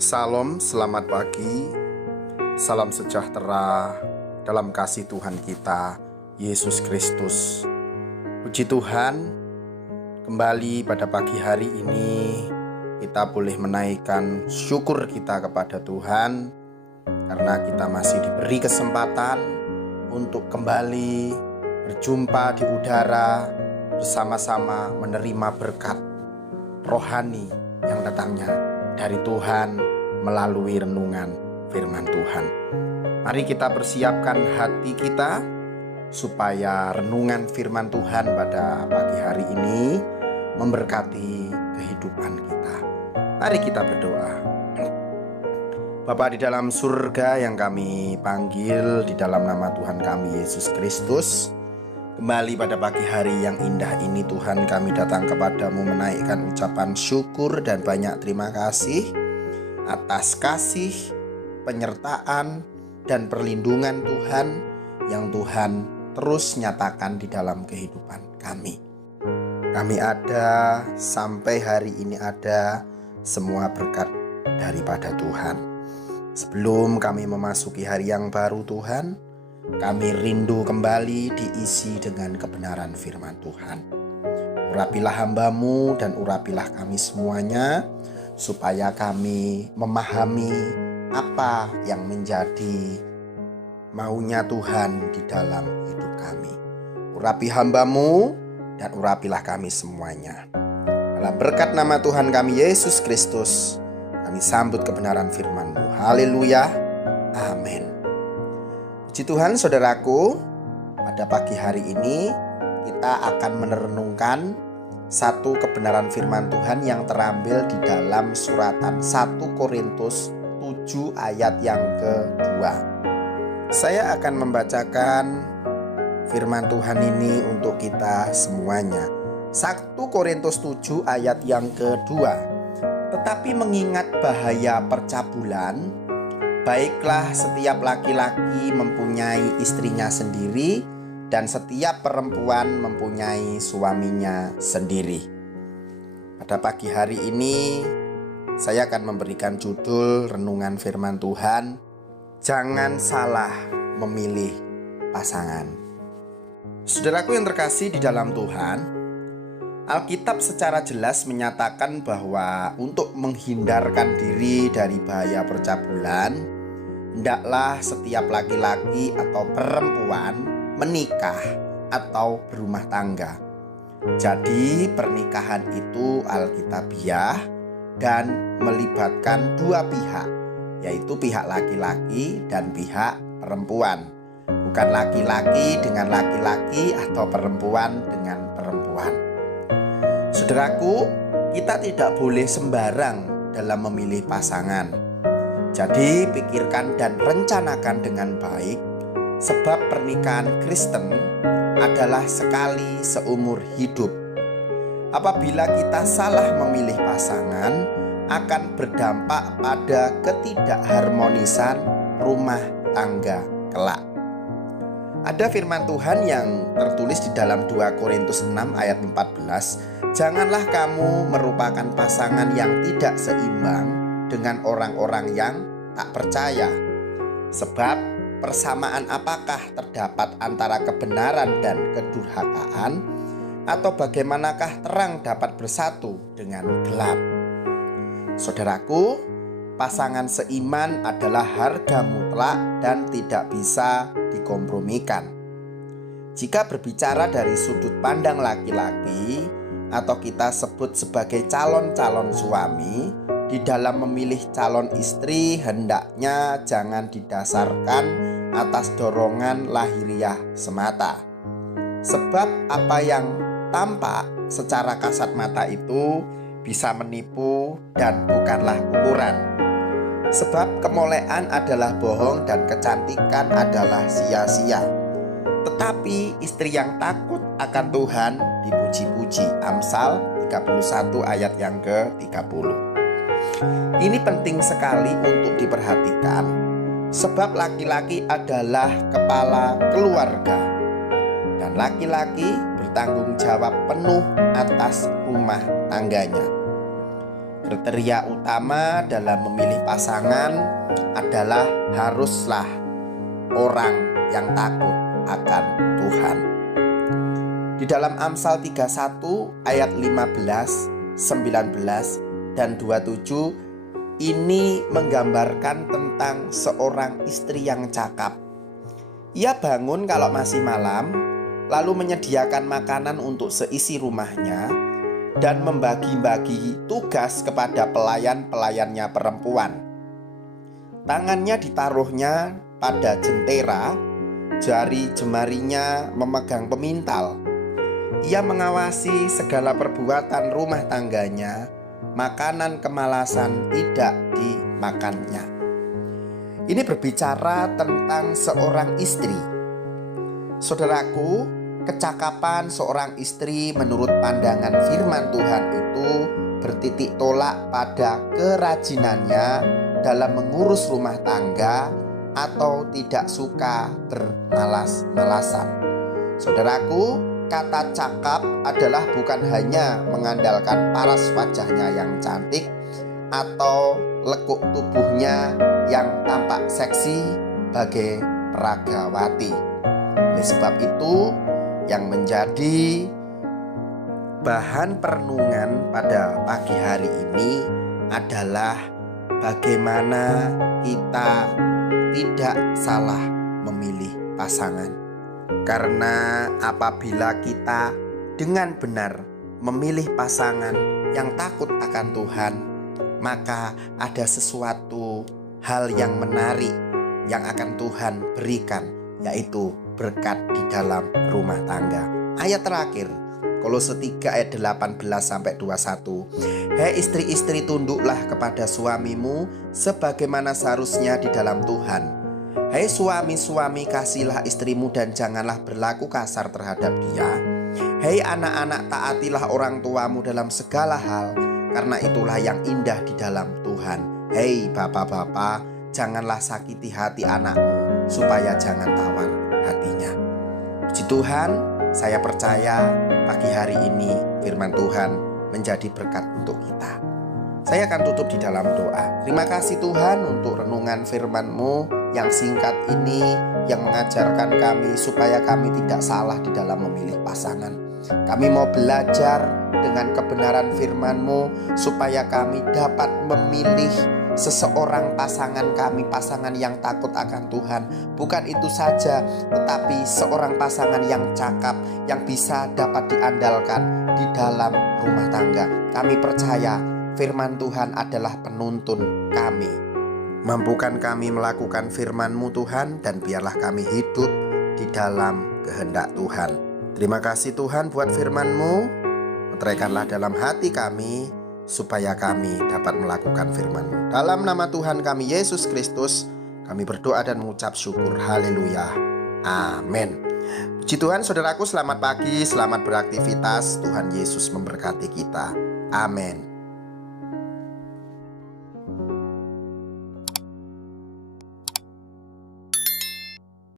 Salam, selamat pagi, salam sejahtera dalam kasih Tuhan kita, Yesus Kristus. Puji Tuhan, kembali pada pagi hari ini kita boleh menaikkan syukur kita kepada Tuhan karena kita masih diberi kesempatan untuk kembali berjumpa di udara bersama-sama menerima berkat rohani yang datangnya dari Tuhan melalui renungan firman Tuhan. Mari kita persiapkan hati kita supaya renungan firman Tuhan pada pagi hari ini memberkati kehidupan kita. Mari kita berdoa. Bapa di dalam surga yang kami panggil di dalam nama Tuhan kami Yesus Kristus, kembali pada pagi hari yang indah ini Tuhan, kami datang kepadamu menaikkan ucapan syukur dan banyak terima kasih atas kasih, penyertaan, dan perlindungan Tuhan yang Tuhan terus nyatakan di dalam kehidupan kami. Kami ada sampai hari ini ada semua berkat daripada Tuhan. Sebelum kami memasuki hari yang baru Tuhan, kami rindu kembali diisi dengan kebenaran firman Tuhan. Urapilah hamba-Mu dan urapilah kami semuanya, supaya kami memahami apa yang menjadi maunya Tuhan di dalam hidup kami. Urapi hamba-Mu dan urapilah kami semuanya. Dalam berkat nama Tuhan kami Yesus Kristus, kami sambut kebenaran firman-Mu. Haleluya, amin. Puji Tuhan saudaraku, pada pagi hari ini kita akan merenungkan satu kebenaran firman Tuhan yang terambil di dalam suratan 1 Korintus 7 ayat yang kedua. Saya akan membacakan firman Tuhan ini untuk kita semuanya. 1 Korintus 7 ayat yang kedua. Tetapi mengingat bahaya percabulan, baiklah setiap laki-laki mempunyai istrinya sendiri, dan setiap perempuan mempunyai suaminya sendiri. Pada pagi hari ini saya akan memberikan judul renungan firman Tuhan, jangan salah memilih pasangan. Saudaraku yang terkasih di dalam Tuhan, Alkitab secara jelas menyatakan bahwa untuk menghindarkan diri dari bahaya percabulan, hendaklah setiap laki-laki atau perempuan menikah atau berumah tangga. Jadi pernikahan itu alkitabiah dan melibatkan dua pihak, yaitu pihak laki-laki dan pihak perempuan. Bukan laki-laki dengan laki-laki atau perempuan dengan perempuan. Saudaraku, kita tidak boleh sembarang dalam memilih pasangan. Jadi pikirkan dan rencanakan dengan baik, sebab pernikahan Kristen adalah sekali seumur hidup. Apabila kita salah memilih pasangan, akan berdampak pada ketidakharmonisan rumah tangga kelak. Ada firman Tuhan yang tertulis di dalam 2 Korintus 6 ayat 14, janganlah kamu merupakan pasangan yang tidak seimbang dengan orang-orang yang tak percaya. Sebab persamaan apakah terdapat antara kebenaran dan kedurhakaan? Atau bagaimanakah terang dapat bersatu dengan gelap? Saudaraku, pasangan seiman adalah harga mutlak dan tidak bisa dikompromikan. Jika berbicara dari sudut pandang laki-laki, atau kita sebut sebagai calon-calon suami, di dalam memilih calon istri hendaknya jangan didasarkan atas dorongan lahiriah semata. Sebab apa yang tampak secara kasat mata itu bisa menipu dan bukanlah ukuran. Sebab kemolekan adalah bohong dan kecantikan adalah sia-sia. Tetapi istri yang takut akan Tuhan dipuji-puji. Amsal 31 ayat yang ke-30. Ini penting sekali untuk diperhatikan, sebab laki-laki adalah kepala keluarga dan laki-laki bertanggung jawab penuh atas rumah tangganya. Kriteria utama dalam memilih pasangan adalah haruslah orang yang takut akan Tuhan. Di dalam Amsal 31 ayat 15, 19, dan 27 ini menggambarkan tentang seorang istri yang cakap. Ia bangun kalau masih malam, lalu menyediakan makanan untuk seisi rumahnya dan membagi-bagi tugas kepada pelayan-pelayannya perempuan. Tangannya ditaruhnya pada jentera, jari jemarinya memegang pemintal. Ia mengawasi segala perbuatan rumah tangganya, makanan kemalasan tidak dimakannya. Ini berbicara tentang seorang istri. Saudaraku, kecakapan seorang istri menurut pandangan firman Tuhan itu bertitik tolak pada kerajinannya dalam mengurus rumah tangga atau tidak suka bermalas-malasan. Saudaraku, kata cakap adalah bukan hanya mengandalkan paras wajahnya yang cantik atau lekuk tubuhnya yang tampak seksi bagai peragawati. Oleh sebab itu, yang menjadi bahan perenungan pada pagi hari ini adalah bagaimana kita tidak salah memilih pasangan. Karena apabila kita dengan benar memilih pasangan yang takut akan Tuhan, maka ada sesuatu hal yang menarik yang akan Tuhan berikan, yaitu berkat di dalam rumah tangga. Ayat terakhir, Kolose 3 ayat 18-21. Hei istri-istri, tunduklah kepada suamimu sebagaimana seharusnya di dalam Tuhan. Hei suami-suami, kasihilah istrimu dan janganlah berlaku kasar terhadap dia. Hei anak-anak, taatilah orang tuamu dalam segala hal, karena itulah yang indah di dalam Tuhan. Hei bapak-bapak, janganlah sakiti hati anakmu, supaya jangan tawar hatinya. Puji Tuhan, saya percaya pagi hari ini firman Tuhan menjadi berkat untuk kita. Saya akan tutup di dalam doa. Terima kasih Tuhan untuk renungan firman-Mu yang singkat ini, yang mengajarkan kami supaya kami tidak salah di dalam memilih pasangan. Kami mau belajar dengan kebenaran firman-Mu supaya kami dapat memilih seseorang pasangan kami, pasangan yang takut akan Tuhan. Bukan itu saja, tetapi seorang pasangan yang cakap, yang bisa dapat diandalkan di dalam rumah tangga. Kami percaya firman Tuhan adalah penuntun kami. Mampukan kami melakukan firman-Mu Tuhan, dan biarlah kami hidup di dalam kehendak Tuhan. Terima kasih Tuhan buat firman-Mu. Meteraikanlah dalam hati kami supaya kami dapat melakukan firman-Mu. Dalam nama Tuhan kami Yesus Kristus, kami berdoa dan mengucap syukur. Haleluya. Amin. Puji Tuhan, saudaraku, selamat pagi, selamat beraktivitas. Tuhan Yesus memberkati kita. Amin.